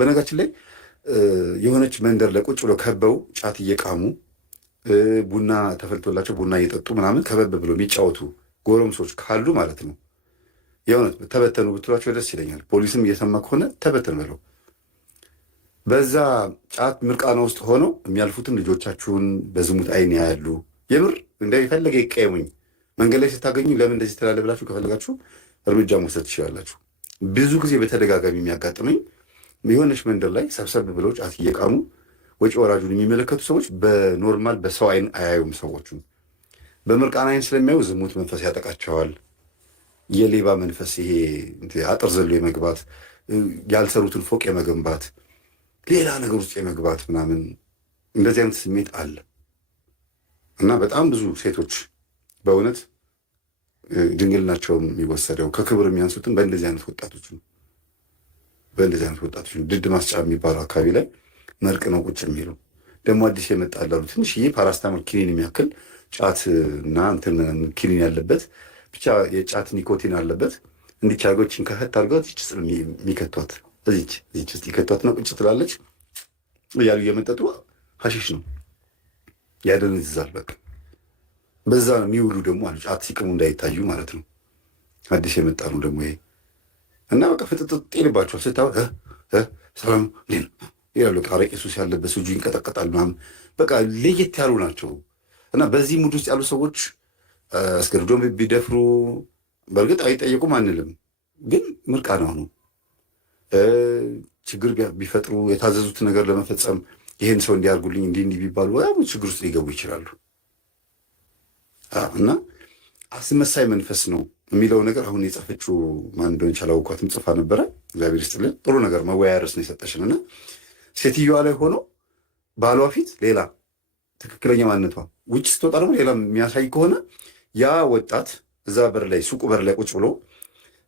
በነጋችን ላይ የሆነች መንደር ላይ ቁጭ ብለው ከበው ጫት እየቃሙ ቡና ተፈልቶላቸው ቡና እየጠጡ ምናምን ከበብ ብለው የሚጫወቱ ጎረምሶች ካሉ ማለት ነው የእውነት ተበተኑ ብትሏቸው ደስ ይለኛል። ፖሊስም እየሰማ ከሆነ ተበተን በለው። በዛ ጫት ምርቃና ውስጥ ሆነው የሚያልፉትን ልጆቻችሁን በዝሙት አይን ያያሉ። የምር እንደፈለገ ይቀየሙኝ። መንገድ ላይ ስታገኙ ለምን እንደዚህ ትላለህ ብላችሁ ከፈለጋችሁ እርምጃ መውሰድ ትችላላችሁ። ብዙ ጊዜ በተደጋጋሚ የሚያጋጥመኝ የሆነች መንደር ላይ ሰብሰብ ብለው ጫት እየቃሙ ወጪ ወራጁን የሚመለከቱ ሰዎች በኖርማል በሰው አይን አያዩም። ሰዎቹን በምርቃና አይን ስለሚያዩ ዝሙት መንፈስ ያጠቃቸዋል። የሌባ መንፈስ፣ ይሄ አጥር ዘሎ የመግባት ያልሰሩትን ፎቅ የመገንባት ሌላ ነገር ውስጥ የመግባት ምናምን እንደዚህ አይነት ስሜት አለ እና በጣም ብዙ ሴቶች በእውነት ድንግልናቸውም የሚወሰደው ከክብር የሚያንሱትን በእንደዚህ አይነት ወጣቶች ነው። በእንደዚህ አይነት ወጣቶች ነው። ድድ ማስጫ የሚባለው አካባቢ ላይ መርቅ ነው ቁጭ የሚሉ ደግሞ አዲስ የመጣላሉ ትንሽዬ ፓራስታሞል ኪኒን የሚያክል ጫት እና እንትን ኪኒን ያለበት ብቻ የጫት ኒኮቲን አለበት እንዲች አርጎችን ከፈት አድርገው ዚች ውስጥ የሚከቷት እዚች ውስጥ ይከቷት ነው ቁጭ ትላለች እያሉ እየመጠጡ ሀሺሽ ነው ያደነዝዛል። በቃ በዛ ነው የሚውሉ ደግሞ አሉ ጫት ሲቅሙ እንዳይታዩ ማለት ነው። አዲስ የመጣ ነው ደግሞ ይሄ እና በቃ ፍጥጥጥ ይልባቸዋል። ስታወት ሰላም ይላሉ። አረቄ ሱስ ያለበት እጁ ይንቀጠቀጣል ምናምን በቃ ለየት ያሉ ናቸው። እና በዚህ ሙድ ውስጥ ያሉ ሰዎች አስገድዶ ቢደፍሩ በእርግጥ አይጠየቁም አንልም፣ ግን ምርቃና ነው። ችግር ቢፈጥሩ የታዘዙትን ነገር ለመፈጸም ይህን ሰው እንዲያርጉልኝ እንዲህ ቢባሉ ችግር ውስጥ ሊገቡ ይችላሉ። እና አስመሳይ መንፈስ ነው የሚለው ነገር አሁን የጻፈችው ማን እንደሆነች አላውቃትም፣ ጽፋ ነበረ። እግዚአብሔር ይስጥልን። ጥሩ ነገር መወያያ ርዕስ ነው የሰጠሽን። እና ሴትዮዋ ላይ ሆኖ ባሏ ፊት ሌላ ትክክለኛ ማንነቷ ውጭ ስትወጣ ደግሞ ሌላ የሚያሳይ ከሆነ ያ ወጣት እዛ በር ላይ ሱቁ በር ላይ ቁጭ ብሎ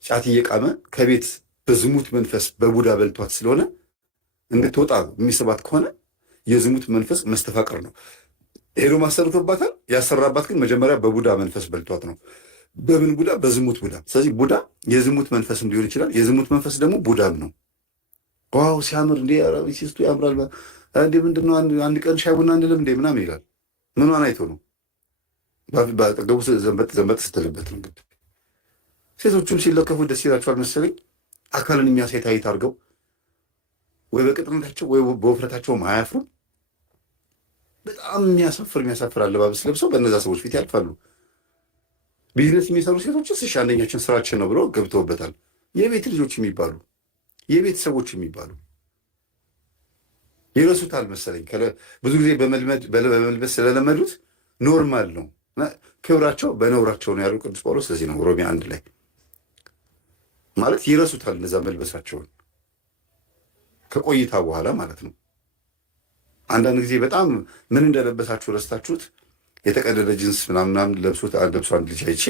ጫት እየቃመ ከቤት በዝሙት መንፈስ በቡዳ በልቷት ስለሆነ እንድትወጣ የሚስባት ከሆነ የዝሙት መንፈስ መስተፋቅር ነው። ሄዶ ማሰርቶባታል። ያሰራባት ግን መጀመሪያ በቡዳ መንፈስ በልቷት ነው። በምን ቡዳ? በዝሙት ቡዳ። ስለዚህ ቡዳ የዝሙት መንፈስም ሊሆን ይችላል። የዝሙት መንፈስ ደግሞ ቡዳም ነው። ዋው ሲያምር እንዴ! ሲስቱ ያምራል እንዴ! ምንድነው አንድ ቀን ሻይ ቡና እንልም እንዴ ምናምን ይላል። ምኗን አይቶ ነው? በአጠገቡ ዘንበጥ ስትልበት ነው። እንግዲህ ሴቶቹም ሲለከፉ ደስ ይላቸዋል መሰለኝ። አካልን የሚያሳይ ታይት አድርገው ወይ በቅጥነታቸው ወይ በውፍረታቸውም አያፍሩም። በጣም የሚያሳፍር አለባበስ ለብሰው በእነዛ ሰዎች ፊት ያልፋሉ። ቢዝነስ የሚሰሩ ሴቶችስ እሺ አንደኛችን ስራችን ነው ብለው ገብተውበታል። የቤት ልጆች የሚባሉ የቤት ሰዎች የሚባሉ ይረሱታል መሰለኝ። ብዙ ጊዜ በመልበስ ስለለመዱት ኖርማል ነው። ክብራቸው በነውራቸው ነው ያሉ ቅዱስ ጳውሎስ። ስለዚህ ነው ሮሜ 1 ላይ ማለት ይረሱታል እነዛ መልበሳቸውን ከቆይታ በኋላ ማለት ነው። አንዳንድ ጊዜ በጣም ምን እንደለበሳችሁ ረስታችሁት የተቀደደ ጅንስ ምናምን ለብሶት ለብሶ አንድ ልጅ አይቼ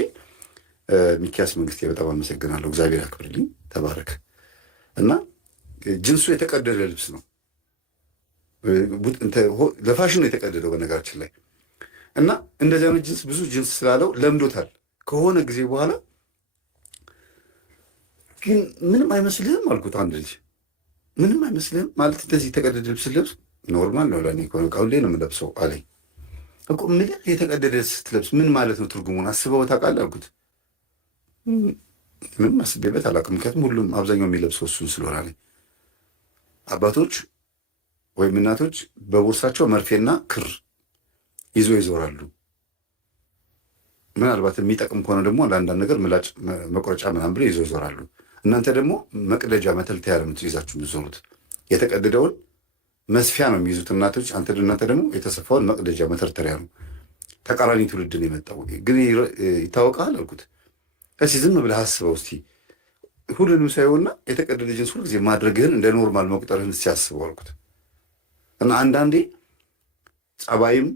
ሚኪያስ መንግስቴ በጣም አመሰግናለሁ፣ እግዚአብሔር ያክብርልኝ፣ ተባረክ። እና ጅንሱ የተቀደደ ልብስ ነው፣ ለፋሽን ነው የተቀደደው በነገራችን ላይ። እና እንደዚህ አይነት ጅንስ ብዙ ጅንስ ስላለው ለምዶታል። ከሆነ ጊዜ በኋላ ግን ምንም አይመስልህም አልኩት። አንድ ልጅ ምንም አይመስልህም ማለት እንደዚህ የተቀደደ ልብስ ለብስ ኖርማል ነው ለእኔ ከሆነ ሁሌ ነው የምለብሰው አለኝ። እኮ ምን የተቀደደ ስትለብስ ምን ማለት ነው? ትርጉሙን አስበው ታውቃለህ አልኩት። ምንም አስቤበት አላውቅም። ምክንያቱም ሁሉም አብዛኛው የሚለብሰው እሱን ስለሆነ አለኝ። አባቶች ወይም እናቶች በቦርሳቸው መርፌና ክር ይዞ ይዞራሉ። ምናልባት የሚጠቅም ከሆነ ደግሞ ለአንዳንድ ነገር ምላጭ መቁረጫ ምናምን ብለው ይዞ ይዞራሉ። እናንተ ደግሞ መቅደጃ መተልተያ ነው ይዛችሁ የምትዞሩት። የተቀደደውን መስፊያ ነው የሚይዙት እናቶች። እናንተ ደግሞ የተሰፋውን መቅደጃ መተርተሪያ ነው። ተቃራኒ ትውልድን የመጣው ግን ይታወቃል አልኩት። እስኪ ዝም ብለህ አስበው እስኪ ሁሉንም ሳይሆንና የተቀደደ ጅንስ ሁሉ ጊዜ ማድረግህን እንደ ኖርማል መቁጠርህን ሲያስበው አልኩት። እና አንዳንዴ ጸባይም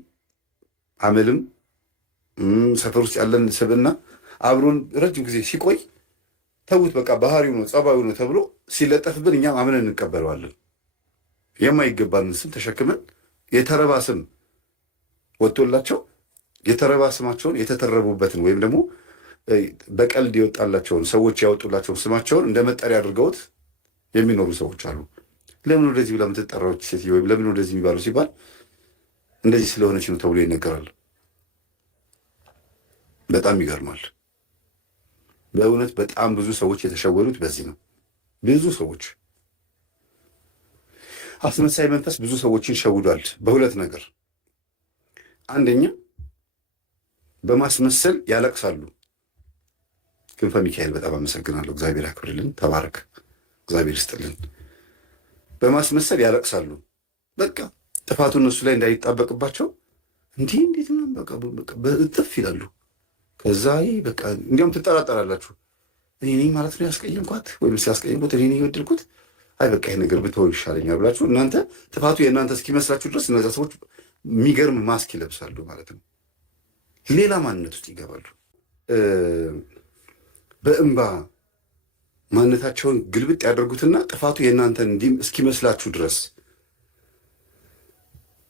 አመልም ሰፈር ውስጥ ያለን ስብና አብሮን ረጅም ጊዜ ሲቆይ ተውት በቃ ባህሪው ነው ጸባዩ ነው ተብሎ ሲለጠፍብን እኛም አምነን እንቀበለዋለን። የማይገባንን ስም ተሸክመን የተረባ ስም ወጥቶላቸው የተረባ ስማቸውን የተተረቡበትን ወይም ደግሞ በቀልድ የወጣላቸውን ሰዎች ያወጡላቸውን ስማቸውን እንደ መጠሪያ አድርገውት የሚኖሩ ሰዎች አሉ። ለምን ወደዚህ ብላ የምትጠራዎች ሴትዮ ወይም ለምን ወደዚህ የሚባለው ሲባል እንደዚህ ስለሆነች ነው ተብሎ ይነገራል። በጣም ይገርማል። በእውነት በጣም ብዙ ሰዎች የተሸወዱት በዚህ ነው። ብዙ ሰዎች አስመሳይ መንፈስ ብዙ ሰዎችን ሸውዷል በሁለት ነገር። አንደኛ በማስመሰል ያለቅሳሉ። ክንፈ ሚካኤል በጣም አመሰግናለሁ። እግዚአብሔር ያክብርልን። ተባረክ። እግዚአብሔር ይስጥልን። በማስመሰል ያለቅሳሉ። በቃ ጥፋቱ እነሱ ላይ እንዳይጣበቅባቸው እንዲህ እንዴት ነው በቃ በእጥፍ ይላሉ። ከዛ በቃ እንዲያውም ትጠራጠራላችሁ። እኔ ነኝ ማለት ነው ያስቀየምኳት ወይም ሲያስቀየምኩት እኔ ነኝ የወደድኩት፣ አይ በቃ ይሄ ነገር ብትወው ይሻለኛል ብላችሁ እናንተ ጥፋቱ የእናንተ እስኪመስላችሁ ድረስ እነዚያ ሰዎች የሚገርም ማስክ ይለብሳሉ ማለት ነው። ሌላ ማንነት ውስጥ ይገባሉ። በእንባ ማንነታቸውን ግልብጥ ያደርጉትና ጥፋቱ የእናንተን እስኪመስላችሁ ድረስ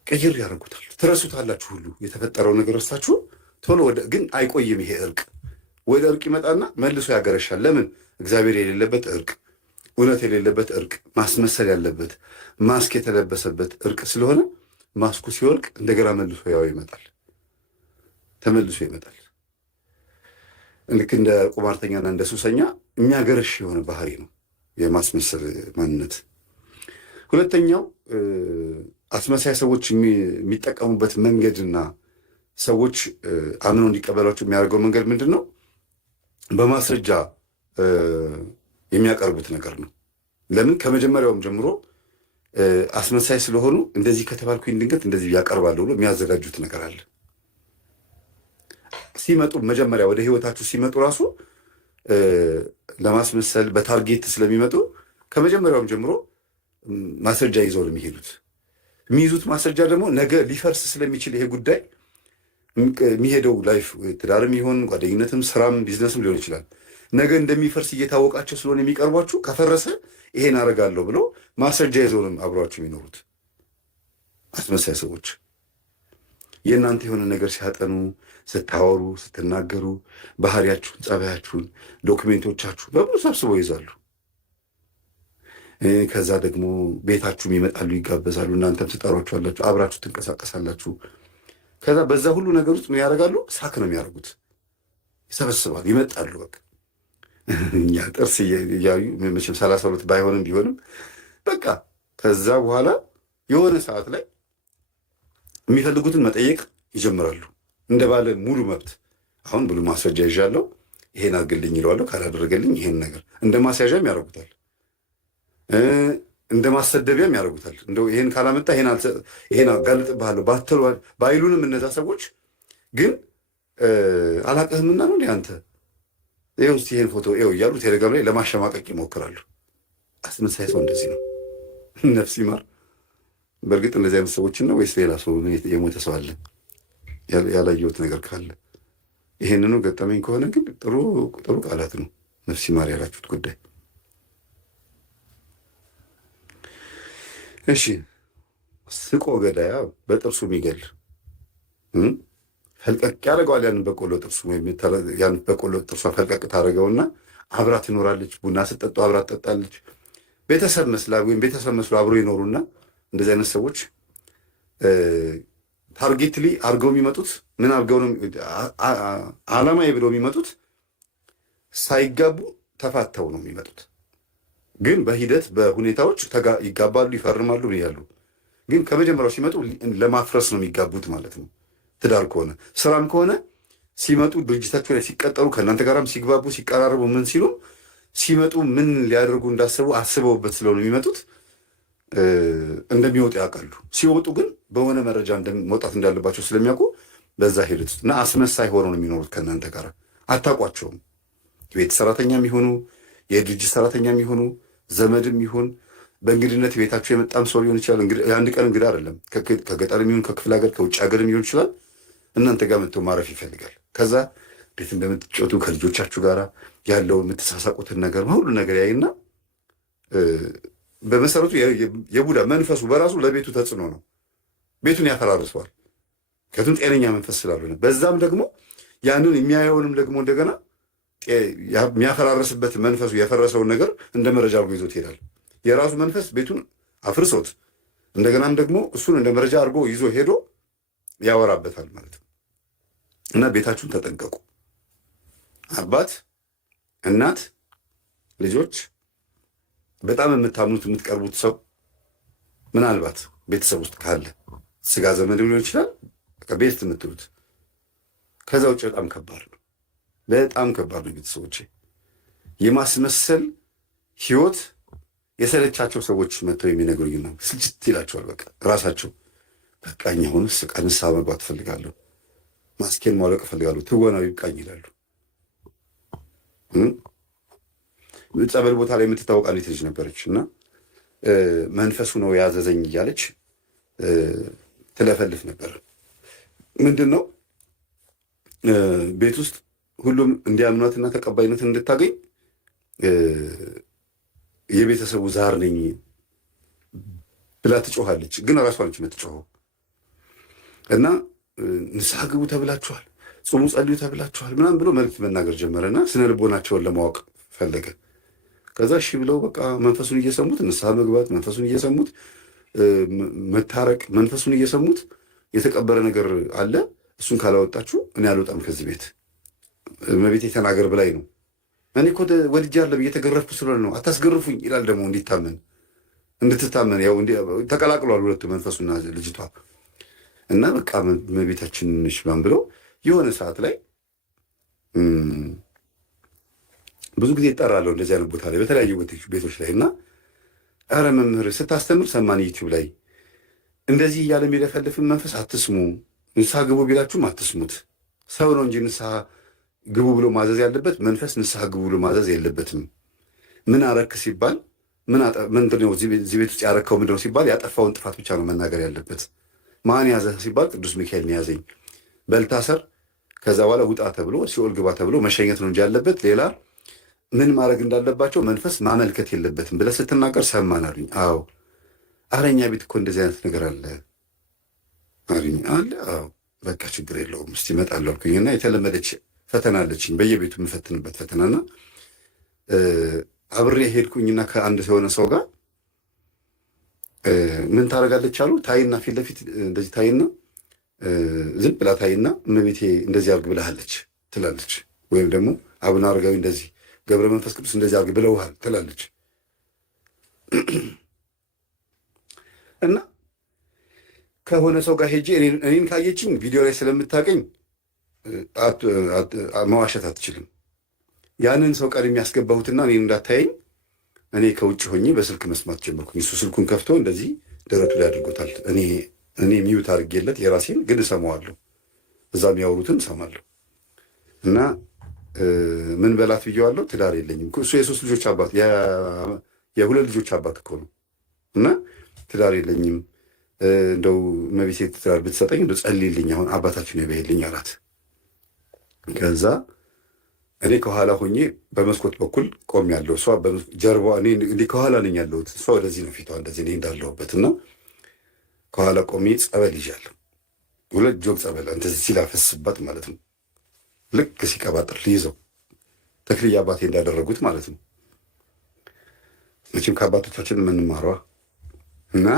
ቀይር ያደርጉታል። ትረሱታላችሁ። ሁሉ የተፈጠረው ነገር ረስታችሁ ቶሎ ግን አይቆይም። ይሄ እርቅ ወደ እርቅ ይመጣና መልሶ ያገረሻል። ለምን? እግዚአብሔር የሌለበት እርቅ፣ እውነት የሌለበት እርቅ፣ ማስመሰል ያለበት ማስክ የተለበሰበት እርቅ ስለሆነ ማስኩ ሲወልቅ እንደገና መልሶ ያው ይመጣል፣ ተመልሶ ይመጣል። ልክ እንደ ቁማርተኛና እንደ ሱሰኛ የሚያገረሽ የሆነ ባህሪ ነው የማስመሰል ማንነት። ሁለተኛው አስመሳይ ሰዎች የሚጠቀሙበት መንገድና ሰዎች አምነው እንዲቀበሏቸው የሚያደርገው መንገድ ምንድን ነው? በማስረጃ የሚያቀርቡት ነገር ነው። ለምን? ከመጀመሪያውም ጀምሮ አስመሳይ ስለሆኑ እንደዚህ ከተባልኩኝ ድንገት እንደዚህ ያቀርባለሁ ብሎ የሚያዘጋጁት ነገር አለ። ሲመጡ መጀመሪያ ወደ ህይወታችሁ ሲመጡ ራሱ ለማስመሰል በታርጌት ስለሚመጡ ከመጀመሪያውም ጀምሮ ማስረጃ ይዘው ነው የሚሄዱት። የሚይዙት ማስረጃ ደግሞ ነገ ሊፈርስ ስለሚችል ይሄ ጉዳይ የሚሄደው ላይፍ ትዳርም ይሆን ጓደኝነትም፣ ስራም ቢዝነስም ሊሆን ይችላል። ነገ እንደሚፈርስ እየታወቃቸው ስለሆነ የሚቀርቧችሁ ከፈረሰ ይሄን አደርጋለሁ ብለው ማስረጃ ይዘው ነው አብሯችሁ የሚኖሩት አስመሳይ ሰዎች። የእናንተ የሆነ ነገር ሲያጠኑ፣ ስታወሩ፣ ስትናገሩ ባህሪያችሁን፣ ጸባያችሁን፣ ዶክሜንቶቻችሁ በሙሉ ሰብስበው ይዛሉ። ከዛ ደግሞ ቤታችሁም ይመጣሉ፣ ይጋበዛሉ። እናንተም ትጠሯችኋላችሁ፣ አብራችሁ ትንቀሳቀሳላችሁ። ከዛ በዛ ሁሉ ነገር ውስጥ ምን ያደርጋሉ? ሳክ ነው የሚያደርጉት። ይሰበስባሉ፣ ይመጣሉ። በቃ እኛ ጥርስ እያዩ መቼም 32 ባይሆንም ቢሆንም በቃ ከዛ በኋላ የሆነ ሰዓት ላይ የሚፈልጉትን መጠየቅ ይጀምራሉ። እንደ ባለ ሙሉ መብት አሁን ብሉ ማስረጃ ይዣለሁ፣ ይሄን አድርግልኝ ይለዋለሁ። ካላደረገልኝ ይሄን ነገር እንደ ማስያዣም ያደርጉታል፣ እንደ ማሰደቢያም ያደርጉታል። እንደው ይሄን ካላመጣ ይሄን አጋልጥብሃለሁ ባይሉንም እነዛ ሰዎች ግን አላቀህምና ነው እንዴ አንተ ይኸው እስኪ ይሄን ፎቶ ይኸው እያሉ ቴሌግራም ላይ ለማሸማቀቅ ይሞክራሉ። አስመሳይ ሰው እንደዚህ ነው። ነፍስ ይማር። በእርግጥ እንደዚህ አይነት ሰዎችን ነው ወይስ ሌላ ሰው የሞተ ሰው አለ? ያላየሁት ነገር ካለ ይሄንኑ ገጠመኝ ከሆነ ግን ጥሩ ቃላት ነው። ነፍስ ይማር ያላችሁት ጉዳይ እሺ። ስቆ ገዳያ በጥርሱ የሚገል ፈልቀቅ ያደርገዋል። ያንን በቆሎ ጥርሱ ወይም ያን በቆሎ ጥርሷ ፈልቀቅ ታደርገውና አብራ ትኖራለች። ቡና ስትጠጡ አብራ ትጠጣለች። ቤተሰብ መስላ ወይም ቤተሰብ መስሎ አብሮ ይኖሩና እንደዚህ አይነት ሰዎች ታርጌትሊ አድርገው የሚመጡት ምን አድርገው ነው ዓላማዬ ብለው የሚመጡት ሳይጋቡ ተፋተው ነው የሚመጡት። ግን በሂደት በሁኔታዎች ይጋባሉ፣ ይፈርማሉ ያሉ ግን ከመጀመሪያው ሲመጡ ለማፍረስ ነው የሚጋቡት ማለት ነው። ትዳር ከሆነ ስራም ከሆነ ሲመጡ ድርጅታቸው ላይ ሲቀጠሩ ከእናንተ ጋራም ሲግባቡ ሲቀራረቡ ምን ሲሉ ሲመጡ ምን ሊያደርጉ እንዳሰቡ አስበውበት ስለሆነ የሚመጡት እንደሚወጡ ያውቃሉ። ሲወጡ ግን በሆነ መረጃ መውጣት እንዳለባቸው ስለሚያውቁ በዛ ሂደት እና አስመሳይ ሆነው ነው የሚኖሩት ከእናንተ ጋር። አታውቋቸውም። የቤት ሰራተኛም ይሆኑ የድርጅት ሰራተኛም ይሆኑ ዘመድም ይሁን በእንግድነት ቤታቸው የመጣም ሰው ሊሆን ይችላል። የአንድ ቀን እንግዳ አይደለም። ከገጠርም ይሁን ከክፍለ ሀገር ከውጭ ሀገርም ሊሆን ይችላል። እናንተ ጋር መጥቶ ማረፍ ይፈልጋል። ከዛ ቤት እንደምትጫወቱ ከልጆቻችሁ ጋር ያለው የምትሳሳቁትን ነገር ሁሉ ነገር ያይና በመሰረቱ የቡዳ መንፈሱ በራሱ ለቤቱ ተጽዕኖ ነው። ቤቱን ያፈራርሰዋል። ምክንያቱም ጤነኛ መንፈስ ስላልሆነ፣ በዛም ደግሞ ያንን የሚያየውንም ደግሞ እንደገና የሚያፈራረስበት መንፈሱ የፈረሰውን ነገር እንደ መረጃ አድርጎ ይዞት ይሄዳል። የራሱ መንፈስ ቤቱን አፍርሶት እንደገናም ደግሞ እሱን እንደ መረጃ አድርጎ ይዞ ሄዶ ያወራበታል ማለት ነው። እና ቤታችሁን ተጠንቀቁ። አባት፣ እናት፣ ልጆች፣ በጣም የምታምኑት የምትቀርቡት ሰው ምናልባት ቤተሰብ ውስጥ ካለ ስጋ ዘመድ ሊሆን ይችላል፣ ቤት የምትሉት ከዛ ውጭ በጣም ከባድ ነው። በጣም ከባድ ነው ቤተሰቦቼ። የማስመሰል ህይወት የሰለቻቸው ሰዎች መጥተው የሚነግሩኝ ነው። ስልችት ይላቸዋል። በቃ ራሳቸው በቃ እኛ አሁንስ ንስሐ መግባት እፈልጋለሁ፣ ማስኬን ማውለቅ እፈልጋለሁ፣ ትወናው ይብቃኝ ይላሉ። ጸበል ቦታ ላይ የምትታወቅ አንዲት ልጅ ነበረች እና መንፈሱ ነው ያዘዘኝ እያለች ትለፈልፍ ነበር። ምንድን ነው ቤት ውስጥ ሁሉም እንዲያምኗትና ተቀባይነትን እንድታገኝ የቤተሰቡ ዛር ነኝ ብላ ትጮኻለች። ግን ራሷ ነች የምትጮኸው። እና ንስሐ ግቡ ተብላችኋል፣ ጾሙ ጸልዩ ተብላችኋል ምናምን ብሎ መልዕክት መናገር ጀመረና ስነ ልቦናቸውን ለማወቅ ፈለገ። ከዛ እሺ ብለው በቃ መንፈሱን እየሰሙት ንስሐ መግባት፣ መንፈሱን እየሰሙት መታረቅ፣ መንፈሱን እየሰሙት የተቀበረ ነገር አለ፣ እሱን ካላወጣችሁ እኔ አልወጣም ከዚህ ቤት እመቤቴ ተናገር ብላኝ ነው። እኔ እኮ ወድጄ አይደለም እየተገረፍኩ ስለሆነ ነው፣ አታስገርፉኝ ይላል። ደግሞ እንድትታመን ያው ተቀላቅሏል ሁለቱ መንፈሱና ልጅቷ። እና በቃ እመቤታችን ሽባን ብለው የሆነ ሰዓት ላይ ብዙ ጊዜ ይጠራለሁ እንደዚህ አይነት ቦታ ላይ በተለያዩ ቤቶች ላይ እና ኧረ መምህር ስታስተምር ሰማን ዩቲዩብ ላይ እንደዚህ እያለ የሚለፈልፍን መንፈስ አትስሙ፣ ንስሐ ግቡ ቢላችሁም አትስሙት። ሰው ነው እንጂ ንስሐ ግቡ ብሎ ማዘዝ ያለበት፣ መንፈስ ንስሐ ግቡ ብሎ ማዘዝ የለበትም። ምን አረክ ሲባል ምንድን ነው እዚህ ቤት ውስጥ ያረከው ምንድን ነው ሲባል ያጠፋውን ጥፋት ብቻ ነው መናገር ያለበት። ማን ያዘህ ሲባል ቅዱስ ሚካኤል ያዘኝ በልታሰር ከዛ በኋላ ውጣ ተብሎ ሲኦል ግባ ተብሎ መሸኘት ነው እንጂ ያለበት ሌላ ምን ማድረግ እንዳለባቸው መንፈስ ማመልከት የለበትም ብለህ ስትናገር ሰማን አሉኝ። አዎ አረኛ ቤት እኮ እንደዚህ አይነት ነገር አለ አሉኝ። አለ አዎ በቃ ችግር የለውም እስቲ እመጣለሁ አልኩኝና የተለመደች ፈተና አለችኝ በየቤቱ የምፈትንበት ፈተናና አብሬ ሄድኩኝና ከአንድ የሆነ ሰው ጋር ምን ታደርጋለች አሉ። ታይና ፊት ለፊት እንደዚህ ታይና ዝም ብላ ታይና እመቤቴ እንደዚህ አድርግ ብላለች ትላለች። ወይም ደግሞ አቡነ አረጋዊ እንደዚህ ገብረ መንፈስ ቅዱስ እንደዚህ አድርግ ብለውሃል ትላለች። እና ከሆነ ሰው ጋር ሄጄ እኔን ካየችኝ ቪዲዮ ላይ ስለምታገኝ መዋሸት አትችልም። ያንን ሰው ቃል የሚያስገባሁትና እኔን እንዳታየኝ እኔ ከውጭ ሆኜ በስልክ መስማት ጀመርኩኝ። እሱ ስልኩን ከፍቶ እንደዚህ ደረቱ ላይ አድርጎታል። እኔ ሚዩት አድርጌለት የራሴን ግን እሰማዋለሁ፣ እዛ የሚያወሩትን እሰማለሁ። እና ምን በላት ብዬዋለሁ። ትዳር የለኝም እሱ የሶስት ልጆች አባት የሁለት ልጆች አባት እኮ ነው። እና ትዳር የለኝም እንደው እመቤቴ ትዳር ብትሰጠኝ እንደው ጸልይልኝ አሁን አባታችን ይበይልኝ አላት። ከዛ እኔ ከኋላ ሆኜ በመስኮት በኩል ቆም ያለው እሷ ጀርባ እኔ ከኋላ ነኝ ያለሁት፣ እሷ ወደዚህ ነው ፊቷ እንደዚህ እኔ እንዳለሁበት እና ከኋላ ቆሜ ጸበል ይዣለሁ። 2 ጆግ ጸበል እንደዚህ ሲላፈስባት ማለት ነው። ልክ ሲቀባጥር ሊይዘው ተክልዬ አባቴ እንዳደረጉት ማለት ነው። መቼም ከአባቶቻችን የምንማሯ እና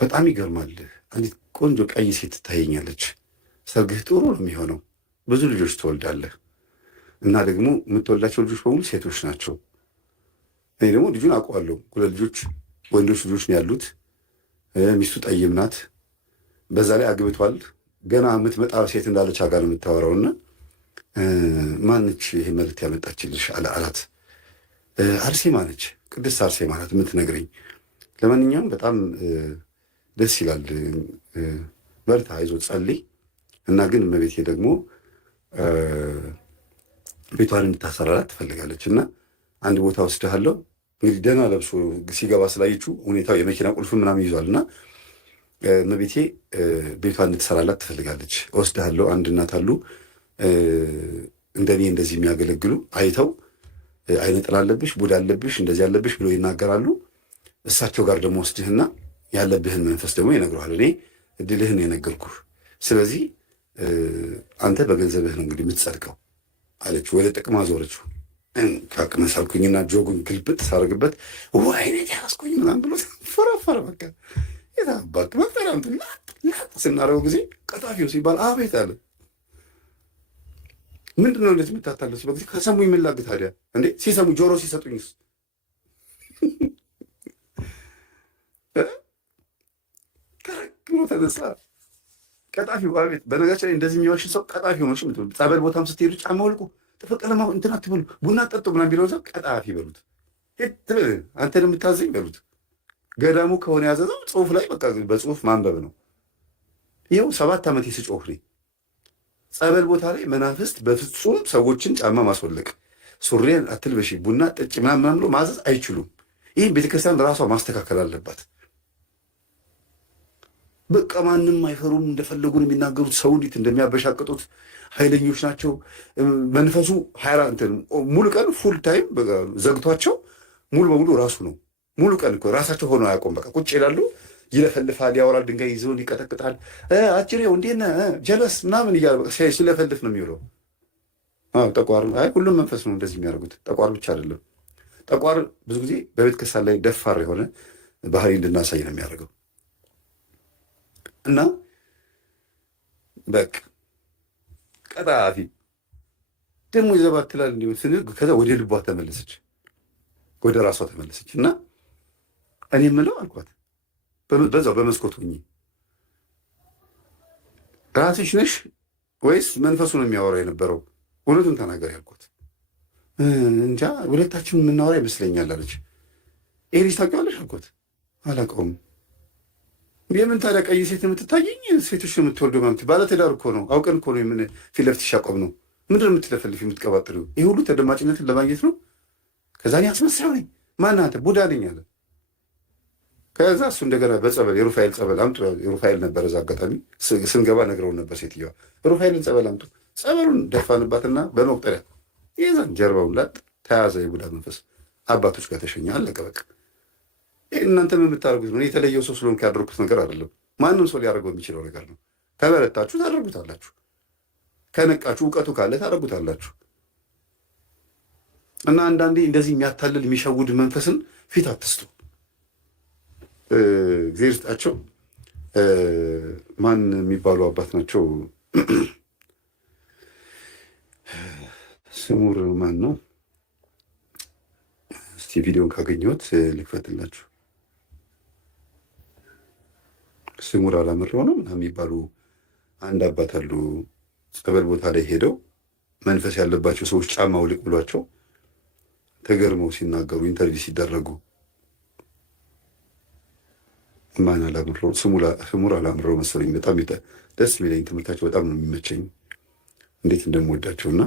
በጣም ይገርማል። አንዲት ቆንጆ ቀይ ሴት ትታየኛለች። ሰርግህ ጥሩ ነው የሚሆነው፣ ብዙ ልጆች ትወልዳለህ እና ደግሞ የምትወልዳቸው ልጆች በሙሉ ሴቶች ናቸው። እኔ ደግሞ ልጁን አውቀዋለሁ። 2 ልጆች ወንዶች ልጆች ነው ያሉት። ሚስቱ ጠይም ናት። በዛ ላይ አግብቷል። ገና የምትመጣ ሴት እንዳለች አጋ ነው የምታወራውና ማነች ይሄ መልዕክት ያመጣችልሽ አላት። አርሴማ ነች፣ ቅድስት አርሴማ ናት የምትነግረኝ። ለማንኛውም በጣም ደስ ይላል። በርታ፣ አይዞህ፣ ጸልይ እና ግን እመቤቴ ደግሞ ቤቷን እንድታሰራላት ትፈልጋለች እና አንድ ቦታ ወስድሃለሁ። እንግዲህ ደህና ለብሶ ሲገባ ስላየችው ሁኔታው የመኪና ቁልፍ ምናምን ይዟል እና እመቤቴ ቤቷን እንድትሰራላት ትፈልጋለች። ወስድሃለሁ፣ አንድ እናት አሉ እንደኔ እንደዚህ የሚያገለግሉ አይተው አይነ ጥላ አለብሽ፣ ቡዳ አለብሽ፣ እንደዚህ አለብሽ ብሎ ይናገራሉ። እሳቸው ጋር ደግሞ ወስድህና ያለብህን መንፈስ ደግሞ ይነግረዋል። እኔ እድልህን የነገርኩህ፣ ስለዚህ አንተ በገንዘብህ ነው እንግዲህ የምትጸድቀው አለች። ወደ ጥቅም አዞረችው ካቅነሳልኩኝና ጆጉን ግልብጥ ሳርግበት አይነት ያስኩኝ ምናምን ብሎ ፈረፈረ። በቃ የታባክ መጠራንት ላጥ ስናደርገው ጊዜ ቀጣፊው ሲባል አቤት አለ። ምንድነው እንደዚህ የምታታለች? በጊዜ ከሰሙኝ ምን ላድርግ ታዲያ? እንዴ ሲሰሙ ጆሮ ሲሰጡኝስ? ብሎ ተነሳ። ቀጣፊው አቤት። በነገራችን ላይ እንደዚህ የሚዋሽ ሰው ቀጣፊ ሆኖች ምትሉ ጸበል ቦታም ስትሄዱ ጫማ ወልቁ ተፈቀለማ እንትን አትበሉ፣ ቡና ጠጡ ምናምን ቢለው ሰው ቀጣፊ በሉት። አንተን የምታዘኝ በሉት። ገዳሙ ከሆነ ያዘዘው ጽሁፍ ላይ በቃ በጽሁፍ ማንበብ ነው። ይኸው 7 ዓመት ስጮህ ነኝ። ጸበል ቦታ ላይ መናፍስት በፍጹም ሰዎችን ጫማ ማስወለቅ፣ ሱሪን አትልበሺ፣ ቡና ጠጭ ምናምን ብሎ ማዘዝ አይችሉም። ይህም ቤተክርስቲያን ራሷ ማስተካከል አለባት። በቃ ማንም አይፈሩም። እንደፈለጉን የሚናገሩት ሰው እንዴት እንደሚያበሻቅጡት ኃይለኞች ናቸው። መንፈሱ ሙሉ ቀን ፉል ታይም ዘግቷቸው ሙሉ በሙሉ ራሱ ነው። ሙሉ ቀን እኮ ራሳቸው ሆነው አያውቁም። በቃ ቁጭ ይላሉ፣ ይለፈልፋል፣ ያወራል፣ ድንጋይ ይዘውን ይቀጠቅጣል። አጭሬው እንዴት ነህ ጀለስ ምናምን እያለ ሲለፈልፍ ነው የሚውለው። ጠቋር ሁሉም መንፈስ ነው እንደዚህ የሚያደርጉት። ጠቋር ብቻ አይደለም። ጠቋር ብዙ ጊዜ በቤተ ክርስቲያን ላይ ደፋር የሆነ ባህሪ እንድናሳይ ነው የሚያደርገው። እና በቃ ቀጣፊ ደግሞ ይዘባት ትላል እንዲሁ ስንል ከዛ ወደ ልቧ ተመለሰች፣ ወደ ራሷ ተመለሰች። እና እኔ የምለው አልኳት በዛው በመስኮት ሁኚ፣ ራስሽ ነሽ ወይስ መንፈሱ ነው የሚያወራው የነበረው? እውነቱን ተናገር ያልኳት። እንጃ ሁለታችን የምናወራ ይመስለኛል አለች። ይሄ ልጅ ታውቂዋለሽ አልኳት። አላውቀውም። የምን ታዲያ ቀይ ሴት የምትታየኝ? ሴቶች ነው የምትወልደው ማለት ባለትዳር እኮ ነው። አውቀን እኮ ነው የምን ፊት ለፊት ሻቆም ነው። ምንድን ነው የምትለፈልፊ የምትቀባጥሪው? ይህ ሁሉ ተደማጭነትን ለማግኘት ነው። ከዛ እኔ አስመሳዩ ነኝ፣ ማን አንተ ቡዳ ነኝ አለ። ከዛ እሱ እንደገና በጸበል የሩፋኤል ጸበል አምጡ። የሩፋኤል ነበረ እዛ አጋጣሚ ስንገባ ነግረውን ነበር ሴትዮዋ። ሩፋኤልን ጸበል አምጡ። ጸበሉን ደፋንባትና በመቁጠሪያ ይዘን ጀርባውን ላጥ ተያዘ። የቡዳ መንፈስ አባቶች ጋር ተሸኘ። አለቀ በቃ። እናንተ ምን የምታደርጉት ነው? የተለየው ሰው ስለሆንኩ ያደረኩት ነገር አይደለም። ማንም ሰው ሊያደርገው የሚችለው ነገር ነው። ከበረታችሁ ታደርጉታላችሁ። ከነቃችሁ እውቀቱ ካለ ታደርጉታላችሁ። እና አንዳንዴ እንደዚህ የሚያታልል የሚሸውድ መንፈስን ፊት አትስጡ። ጊዜ ስጣቸው። ማን የሚባሉ አባት ናቸው? ስሙር ማን ነው? እስቲ ቪዲዮን ካገኘሁት ልክፈትላችሁ። ስሙር አላምረው ነው ምናምን የሚባሉ አንድ አባት አሉ። ጸበል ቦታ ላይ ሄደው መንፈስ ያለባቸው ሰዎች ጫማ ውልቅ ብሏቸው ተገርመው ሲናገሩ ኢንተርቪው ሲደረጉ ማን አላምረው ስሙር አላምረው መሰለኝ። በጣም ደስ የሚለኝ ትምህርታቸው በጣም ነው የሚመቸኝ። እንዴት እንደምወዳቸውና